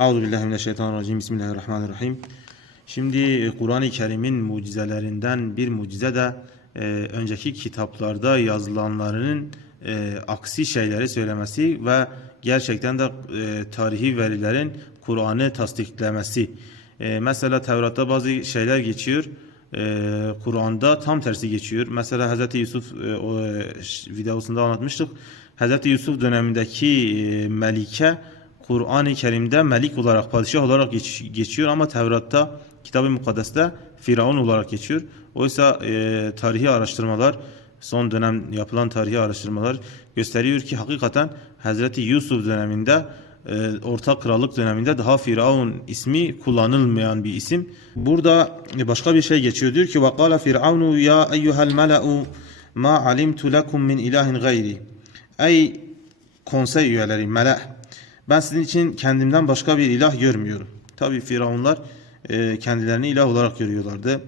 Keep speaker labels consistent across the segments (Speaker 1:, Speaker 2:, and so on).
Speaker 1: Euzubillahimineşşeytanirracim. Bismillahirrahmanirrahim. Şimdi e, Kur'an-ı Kerim'in mucizelerinden bir mucize de e, önceki kitaplarda yazılanlarının e, aksi şeyleri söylemesi ve gerçekten de e, tarihi verilerin Kur'an'ı tasdiklemesi. E, mesela Tevrat'ta bazı şeyler geçiyor. E, Kur'an'da tam tersi geçiyor. Mesela Hz. Yusuf e, o, e, videosunda anlatmıştık. Hz. Yusuf dönemindeki e, Melike Kur'an-ı Kerim'de melik olarak, padişah olarak geç- geçiyor ama Tevrat'ta, Kitab-ı Mukaddes'te Firavun olarak geçiyor. Oysa e, tarihi araştırmalar, son dönem yapılan tarihi araştırmalar gösteriyor ki hakikaten Hazreti Yusuf döneminde e, Orta Krallık döneminde daha Firavun ismi kullanılmayan bir isim. Burada başka bir şey geçiyor. Diyor ki وَقَالَ فِرْعَوْنُ يَا اَيُّهَا الْمَلَأُ مَا عَلِمْتُ لَكُمْ مِنْ اِلَٰهٍ غَيْرِ Ey konsey üyeleri, melek. Ben sizin için kendimden başka bir ilah görmüyorum. Tabi Firavunlar e, kendilerini ilah olarak görüyorlardı.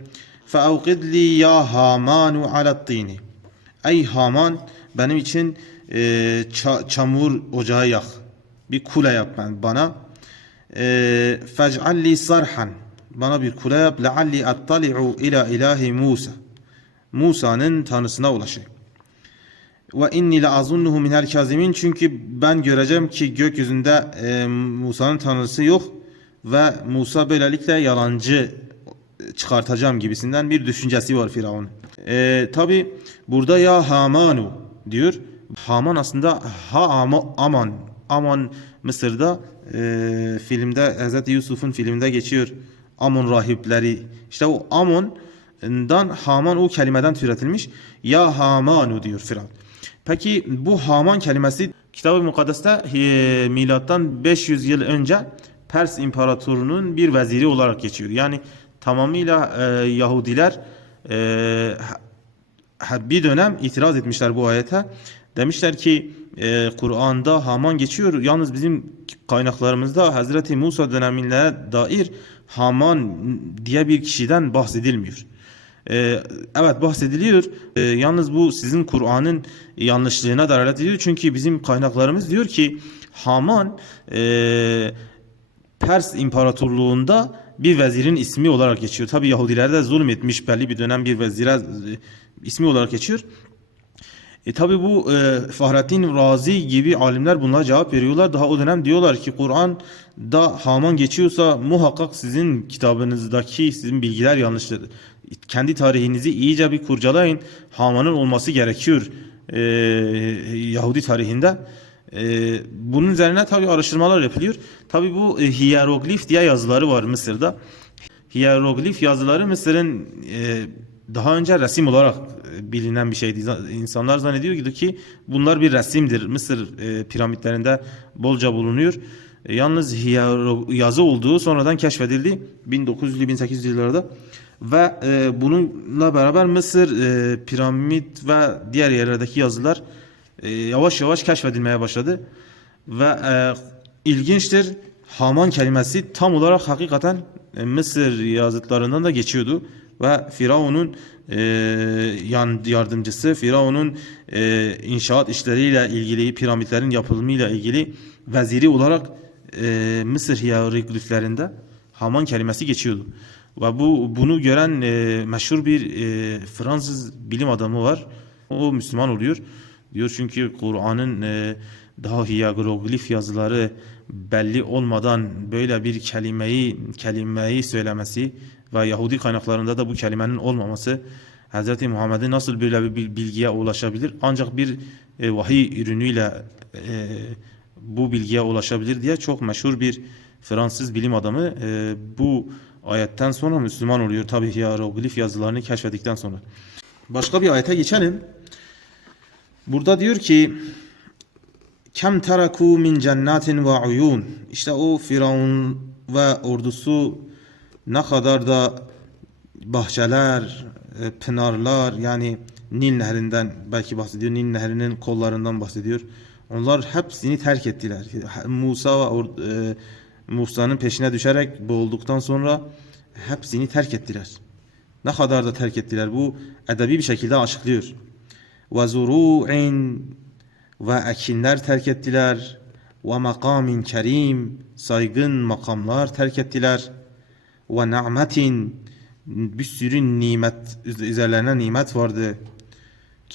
Speaker 1: فَاَوْقِدْ لِي يَا هَامَانُ عَلَى الطِّينِ Ey Haman benim için e, ça- çamur ocağı yak. Bir kule yap ben bana. E, فَجْعَلْ لِي sarhan Bana bir kule yap. لَعَلِّي اَطَّلِعُ ila ilahi Musa. Musa'nın tanrısına ulaşayım. Ve inni la azunnuhu minel kazimin çünkü ben göreceğim ki gökyüzünde e, Musa'nın tanrısı yok ve Musa böylelikle yalancı çıkartacağım gibisinden bir düşüncesi var Firavun. E, Tabi burada ya Hamanu diyor. Haman aslında ha ama, aman aman Mısır'da e, filmde Hz. Yusuf'un filminde geçiyor. Amon rahipleri. İşte o Amon'dan Haman o kelimeden türetilmiş. Ya Hamanu diyor Firavun. Peki bu Haman kelimesi Kitab-ı Mukaddes'te e, milattan 500 yıl önce Pers İmparatorluğu'nun bir veziri olarak geçiyor. Yani tamamıyla e, Yahudiler e, bir dönem itiraz etmişler bu ayete. Demişler ki e, Kur'an'da Haman geçiyor. Yalnız bizim kaynaklarımızda Hazreti Musa dönemine dair Haman diye bir kişiden bahsedilmiyor. Ee, evet bahsediliyor. Ee, yalnız bu sizin Kur'an'ın yanlışlığına dalalet ediyor. Çünkü bizim kaynaklarımız diyor ki Haman e, Pers İmparatorluğu'nda bir vezirin ismi olarak geçiyor. Tabi Yahudiler de zulmetmiş belli bir dönem bir vezire e, ismi olarak geçiyor. E tabi bu e, Fahrettin Razi gibi alimler bunlara cevap veriyorlar. Daha o dönem diyorlar ki Kur'an'da Haman geçiyorsa muhakkak sizin kitabınızdaki sizin bilgiler yanlıştır. Kendi tarihinizi iyice bir kurcalayın. Haman'ın olması gerekiyor e, Yahudi tarihinde. E, bunun üzerine tabi araştırmalar yapılıyor. Tabi bu e, hieroglif diye yazıları var Mısır'da. Hieroglif yazıları Mısır'ın e, daha önce resim olarak e, bilinen bir şeydi. İnsanlar zannediyor ki bunlar bir resimdir. Mısır e, piramitlerinde bolca bulunuyor. E, yalnız hiero- yazı olduğu sonradan keşfedildi 1900-1800 yıllarda. Ve e, bununla beraber Mısır e, piramit ve diğer yerlerdeki yazılar e, yavaş yavaş keşfedilmeye başladı. Ve e, ilginçtir Haman kelimesi tam olarak hakikaten e, Mısır yazıtlarından da geçiyordu. Ve Firavun'un e, yardımcısı, Firavun'un e, inşaat işleriyle ilgili, piramitlerin yapılımıyla ilgili veziri olarak e, Mısır hierogliflerinde Haman kelimesi geçiyordu. Ve bu bunu gören e, meşhur bir e, Fransız bilim adamı var. O Müslüman oluyor. Diyor çünkü Kur'an'ın e, daha hieroglif yazıları belli olmadan böyle bir kelimeyi kelimeyi söylemesi ve Yahudi kaynaklarında da bu kelimenin olmaması Hz. Muhammed'in nasıl böyle bir bil- bilgiye ulaşabilir? Ancak bir e, vahiy ürünüyle e, bu bilgiye ulaşabilir diye çok meşhur bir Fransız bilim adamı e, bu ayetten sonra Müslüman oluyor. Tabi hieroglif yazılarını keşfettikten sonra. Başka bir ayete geçelim. Burada diyor ki Kem teraku min cennetin ve uyun. İşte o Firavun ve ordusu ne kadar da bahçeler, e, pınarlar yani Nil nehrinden belki bahsediyor. Nil nehrinin kollarından bahsediyor. Onlar hepsini terk ettiler. Musa ve e, Musa'nın peşine düşerek boğulduktan sonra hepsini terk ettiler. Ne kadar da terk ettiler. Bu edebi bir şekilde açıklıyor. Ve zuru'in ve ekinler terk ettiler. ve makamin kerim saygın makamlar terk ettiler ve ni'metin bir sürü nimet üzerlerine nimet vardı.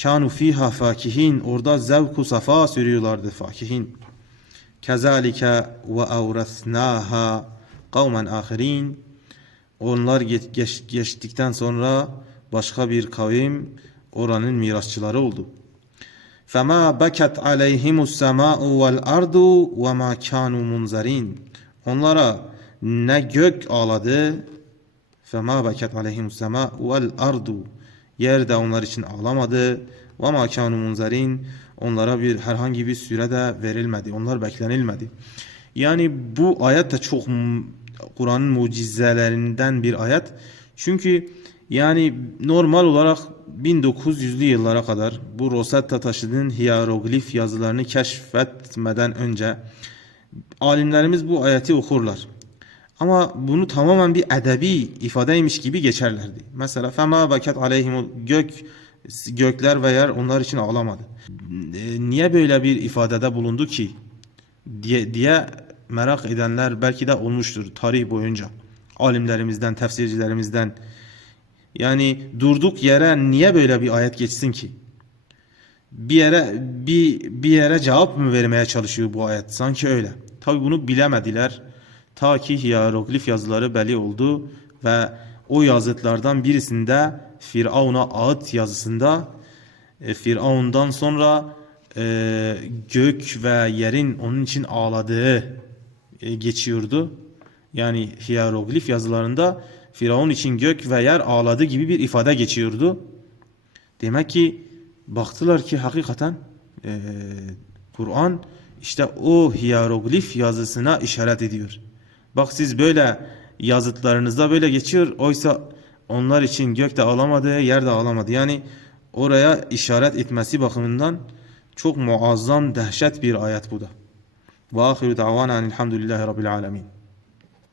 Speaker 1: Kanu fiha fakihin orada zevku safa sürüyorlardı fakihin. Kezalike ve avrasnaha kavmen ahirin. Onlar geç, geçtikten sonra başka bir kavim oranın mirasçıları oldu. Fema bekat aleyhimus sema'u vel ardu ve ma kanu munzarin. Onlara ne gök ağladı fema bekat aleyhimus sema'u vel ardu. Yer de onlar için ağlamadı ve ma kanu munzarin. Onlara bir herhangi bir süre de verilmedi. Onlar beklenilmedi. Yani bu ayet de çok Kur'an'ın mucizelerinden bir ayet. Çünkü yani normal olarak 1900'lü yıllara kadar bu Rosetta taşının hieroglif yazılarını keşfetmeden önce alimlerimiz bu ayeti okurlar. Ama bunu tamamen bir edebi ifadeymiş gibi geçerlerdi. Mesela fema bakat aleyhim gök gökler ve yer onlar için ağlamadı. E, Niye böyle bir ifadede bulundu ki? diye, diye merak edenler belki de olmuştur tarih boyunca. Alimlerimizden, tefsircilerimizden. Yani durduk yere niye böyle bir ayet geçsin ki? Bir yere bir bir yere cevap mı vermeye çalışıyor bu ayet? Sanki öyle. Tabi bunu bilemediler. Ta ki hieroglif yazıları belli oldu ve o yazıtlardan birisinde Firavun'a ağıt yazısında e, Firavun'dan sonra e, gök ve yerin onun için ağladığı e, geçiyordu. Yani hieroglif yazılarında Firavun için gök ve yer ağladı gibi bir ifade geçiyordu. Demek ki baktılar ki hakikaten e, Kur'an işte o hieroglif yazısına işaret ediyor. Bak siz böyle yazıtlarınızda böyle geçiyor. Oysa onlar için gök de ağlamadı, yer de ağlamadı. Yani oraya işaret etmesi bakımından çok muazzam, dehşet bir ayet bu da. Ve ahiru davana elhamdülillahi rabbil alemin.